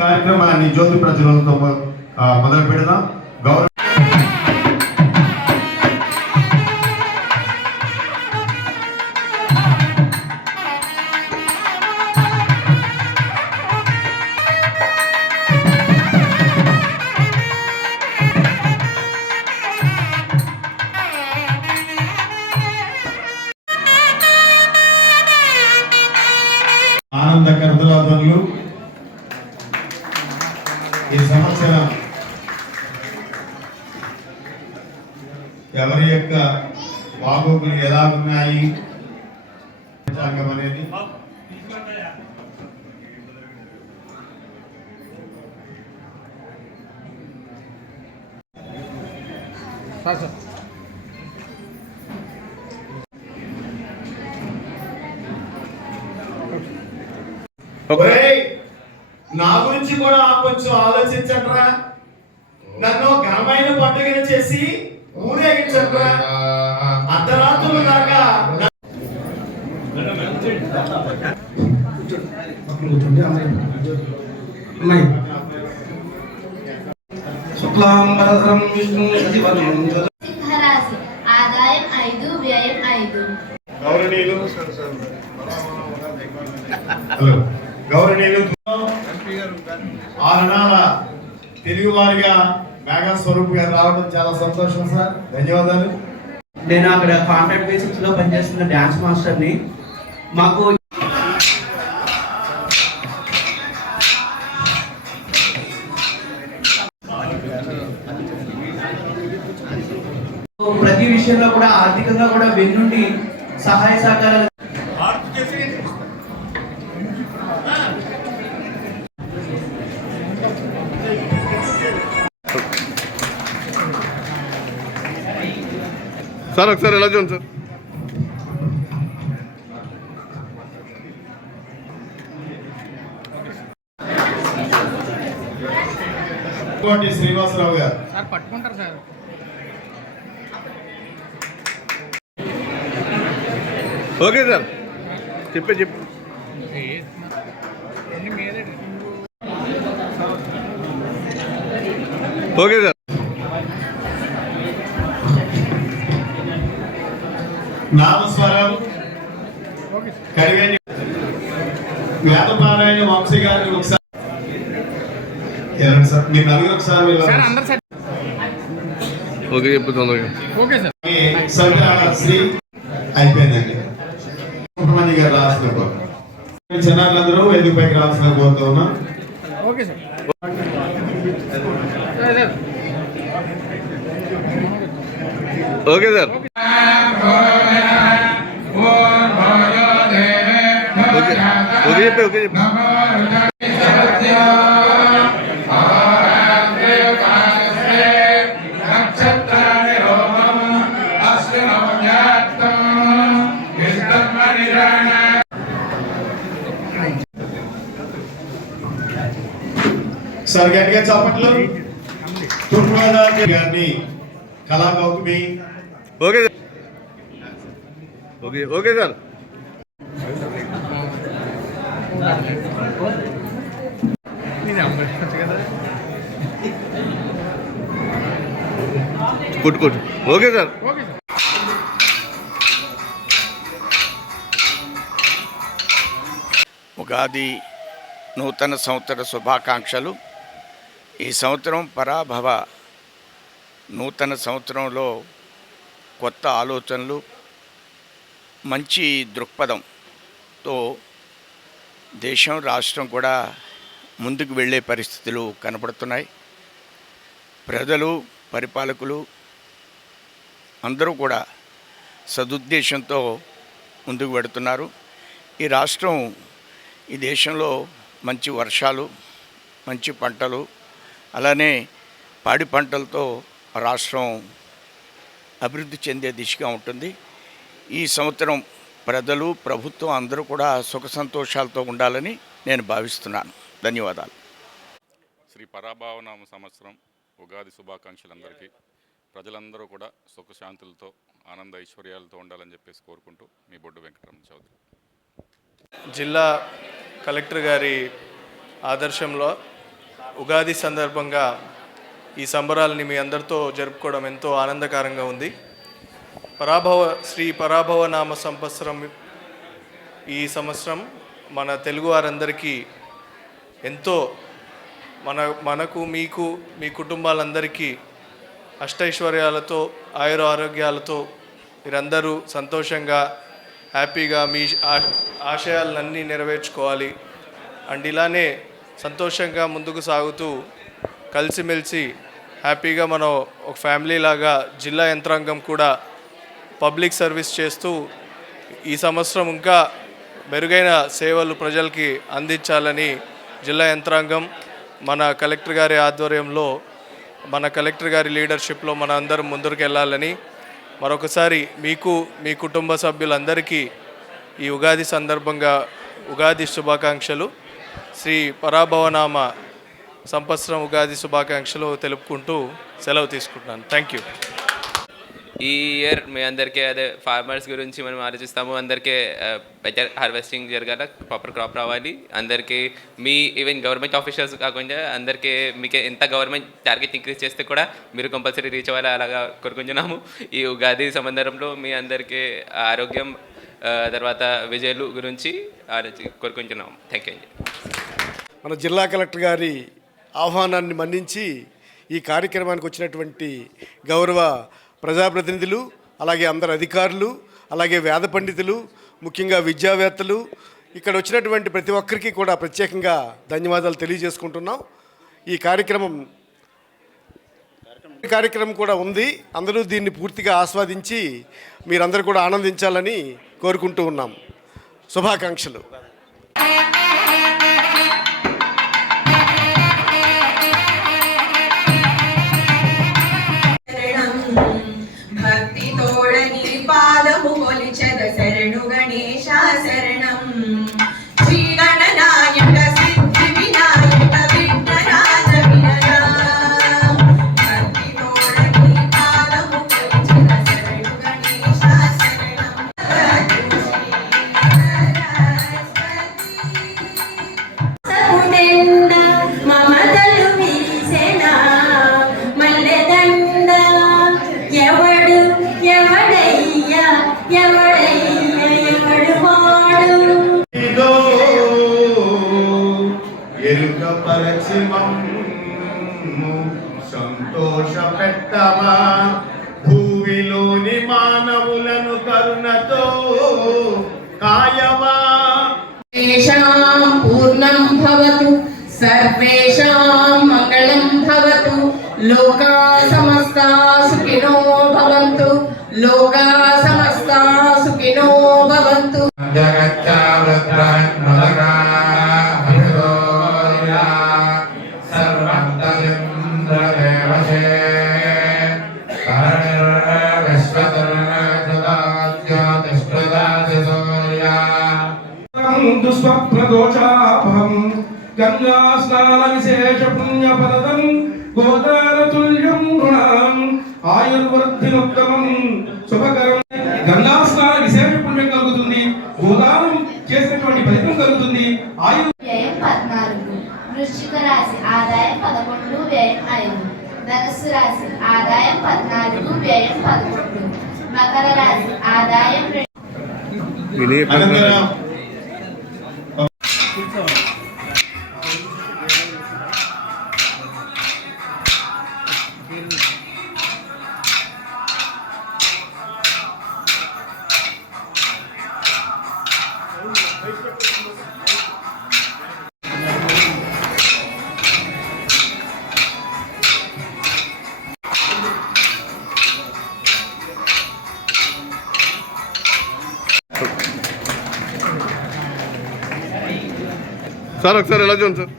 కార్యక్రమాన్ని జ్యోతి ప్రజ్వలనతో మొదలు పెడదాం. ఆనంద కరతలాధ్వనులు ఈ సంవత్సరం ఎవరి యొక్క బాగోగులు ఎలా ఉన్నాయి అనేది నా గురించి కూడా కొంచెం ఆలోచించండిరా. నన్ను ఘనమైన పండుగను చేసి ఊరేగించండిరా. అర్ధరాత్రులు దాకా ఆదాయం 5 వ్యయం 5. గౌరవనీయులు ఆనాల తెలుగు వారిగా మేఘా స్వరూప్ గారు రావడం చాలా సంతోషం సార్. ధన్యవాదాలు. నేను అక్కడ కాంట్రాక్ట్ బేసిక్స్ లో పనిచేస్తున్న డాన్స్ మాస్టర్ని. మాకు ప్రతి విషయంలో కూడా ఆర్థికంగా కూడా వెన్నుండి సహాయ సహకారాలు సార్ ఒకసారి ఎలా చూడండి సార్. శ్రీనివాసరావు గారు సార్ పట్టుకుంటారు సార్. ఓకే సార్ చెప్పు ఓకే సార్. నామస్వరం కడివేని వేదపారాయణ వంశీ గారిని ఒకసారి మీరు నలుగురు ఒకసారి ఓకే చెప్తాను. Okay sir. శ్రీ అయిపోయిందండి. సుబ్రహ్మణ్య గారు రాసిన చిన్నారులందరూ వేదికపైకి రావాల్సిన కోరుతూ ఉన్నా. Okay sir. Okay sir. Okay చెప్పి ఓకే చెప్పి సార్ గట్టిగా చాపట్లు. తూర్పుగోదావరి గారిని Kalagautami. Okay okay okay sir. కొట్టు ఓకే సార్. ఉగాది నూతన సంవత్సర శుభాకాంక్షలు. ఈ సంవత్సరం పరాభవ. నూతన సంవత్సరంలో కొత్త ఆలోచనలు, మంచి దృక్పథంతో దేశం రాష్ట్రం కూడా ముందుకు వెళ్ళే పరిస్థితులు కనపడుతున్నాయి. ప్రజలు, పరిపాలకులు అందరూ కూడా సదుద్దేశంతో ముందుకు పెడుతున్నారు. ఈ రాష్ట్రం, ఈ దేశంలో మంచి వర్షాలు, మంచి పంటలు, అలానే పాడి పంటలతో రాష్ట్రం అభివృద్ధి చెందే దిశగా ఉంటుంది. ఈ సంవత్సరం ప్రజలు, ప్రభుత్వం అందరూ కూడా సుఖ సంతోషాలతో ఉండాలని నేను భావిస్తున్నాను. ధన్యవాదాలు. శ్రీ పరాభావనామ సంవత్సరం ఉగాది శుభాకాంక్షలు అందరికీ. ప్రజలందరూ కూడా సుఖశాంతులతో ఆనంద ఐశ్వర్యాలతో ఉండాలని చెప్పేసి కోరుకుంటూ మీ బొడ్డు వెంకటరమణ చౌదరి. జిల్లా కలెక్టర్ గారి ఆదర్శంలో ఉగాది సందర్భంగా ఈ సంబరాలని మీ అందరితో జరుపుకోవడం ఎంతో ఆనందకరంగా ఉంది. శ్రీ పరాభవ నామ సంవత్సరం ఈ సంవత్సరం మన తెలుగు వారందరికీ ఎంతో మనకు మీకు మీ కుటుంబాలందరికీ అష్టైశ్వర్యాలతో ఆయుర ఆరోగ్యాలతో మీరందరూ సంతోషంగా హ్యాపీగా మీ ఆశయాలన్నీ నెరవేర్చుకోవాలి. అండ్ ఇలానే సంతోషంగా ముందుకు సాగుతూ కలిసిమెలిసి హ్యాపీగా మనం ఒక ఫ్యామిలీ లాగా జిల్లా యంత్రాంగం కూడా పబ్లిక్ సర్వీస్ చేస్తూ ఈ సంవత్సరం ఇంకా మెరుగైన సేవలు ప్రజలకి అందించాలని జిల్లా యంత్రాంగం మన కలెక్టర్ గారి ఆధ్వర్యంలో మన కలెక్టర్ గారి లీడర్షిప్లో మన అందరం ముందుకు వెళ్ళాలని మరొకసారి మీకు మీ కుటుంబ సభ్యులందరికీ ఈ ఉగాది సందర్భంగా ఉగాది శుభాకాంక్షలు. శ్రీ పరాభవనామ సంవత్సరం ఉగాది శుభాకాంక్షలు తెలుపుకుంటూ సెలవు తీసుకుంటున్నాను. Thank you. ఈ ఇయర్ మీ అందరికీ అదే ఫార్మర్స్ గురించి మనం ఆలోచిస్తాము. అందరికీ బెటర్ హార్వెస్టింగ్ జరగాల, ప్రాపర్ క్రాప్ రావాలి. అందరికీ మీ ఈవెన్ గవర్నమెంట్ ఆఫీషియల్స్ కాకుండా అందరికీ మీకు ఎంత గవర్నమెంట్ టార్గెట్ ఇంక్రీజ్ చేస్తే కూడా మీరు కంపల్సరీ రీచ్ అవ్వాలి, అలాగా కోరుకుంటున్నాము. ఈ ఉగాది సందర్భంలో మీ అందరికీ ఆరోగ్యం తర్వాత విజయాలు గురించి కోరుకుంటున్నాము. Thank you. మన జిల్లా కలెక్టర్ గారి ఆహ్వానాన్ని మన్నించి ఈ కార్యక్రమానికి వచ్చినటువంటి గౌరవ ప్రజాప్రతినిధులు, అలాగే అందరు అధికారులు, అలాగే వేద పండితులు, ముఖ్యంగా విద్యావేత్తలు, ఇక్కడ వచ్చినటువంటి ప్రతి ఒక్కరికి కూడా ప్రత్యేకంగా ధన్యవాదాలు తెలియజేసుకుంటున్నాం. ఈ కార్యక్రమం కూడా ఉంది. అందరూ దీన్ని పూర్తిగా ఆస్వాదించి మీరందరూ కూడా ఆనందించాలని కోరుకుంటూ ఉన్నాం. శుభాకాంక్షలు. భక్తి తోడని పాదము కొలిచెద శరణు గణేశ శరణం. శ్రీ గణనాయక సిద్ధి వినాయక విఘ్నరాజ వినయ. భక్తి తోడని పాదము కొలిచెద శరణు గణేశ శరణం. సపుడెండ మమతలు వీసెన మల్లెదండ. ఎవడు ఎవడయ్యా ఎవడయ్యా ఎవడు వాడు. ఎరుక పరిచిమము సంతోష పెట్టమా. భూమిలోని మానవులను కరుణతో కాయమా. తేషాం పూర్ణం భవతు సర్వేషాం మంగళం భవతు. లోకా సమస్తా సుఖినో భవంతు. లోకా సమస్తా సుఖినో భవంతు. దుస్వప్నదోషాపహం గంగా స్నాన విశేష పుణ్య ఫలదం గోదానతుల్యం రుణం ఆయుర్వర్ధినోత్తమం శుభకరం. గంగా స్నాన విశేష పుణ్యం కలుగుతుంది, గోదానం చేసినటువంటి ఫలితం కలుగుతుంది. వ్యయం 14. వృశ్చిక రాశి ఆదాయం 11, వ్యయం 5. ధనుస్సు రాశి ఆదాయం 14, వ్యయం 11. మకర రాశి ఆదాయం 2. అనంతరం సార్ ఒకసారి ఎలా చూడండి సార్.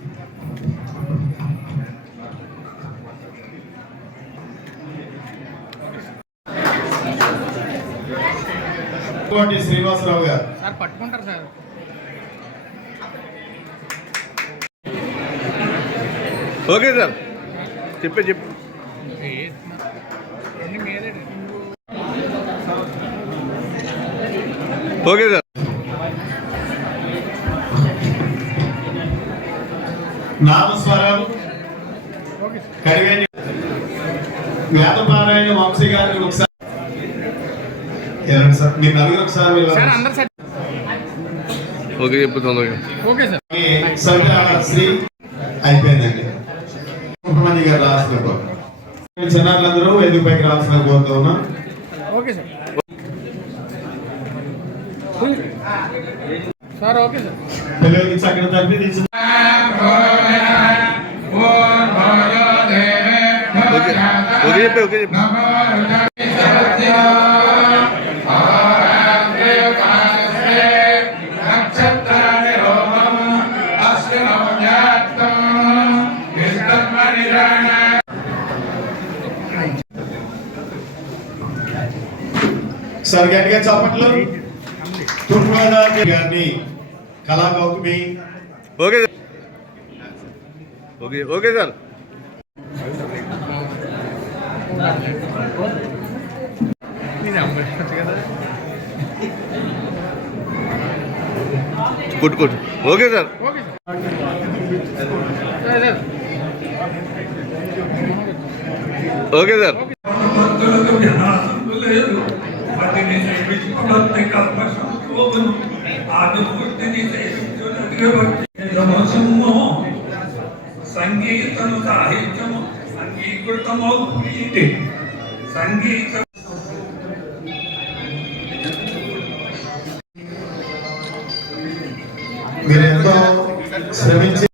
శ్రీనివాసరావు గారు సార్ పట్టుకుంటారు సార్. ఓకే సార్, చెప్పు. Okay sir. నామస్వరం కడివేని వేదపారాయణ వంశీ గారిని ఒకసారి ఎవరండి సార్? మీరు నలుగురు ఒకసారి వెళ్ళాలి. ఓకే చెప్పు తొందరగా. శ్రీ అయిపోయిందండి. సుబ్రహ్మణ్య గారు రాసిన చిన్నారులందరూ వేదికపైకి రావాల్సిన కోరుతూ ఉన్నాం. పిల్లలకి చక్కని తల్లి తీసి ఓకే చెప్పి ఓకే చెప్పి సార్ గట్టిగా చప్పట్లు. తూర్పుగోదావరి గారిని Kalakautumi. Okay sir. Okay okay sir. కొట్టు కొట్టు. Okay sir. Okay sir. సంగీతము సాహిత్యము అంగీకృతమవు సంగీత మీరు ఎంతో శ్రమించి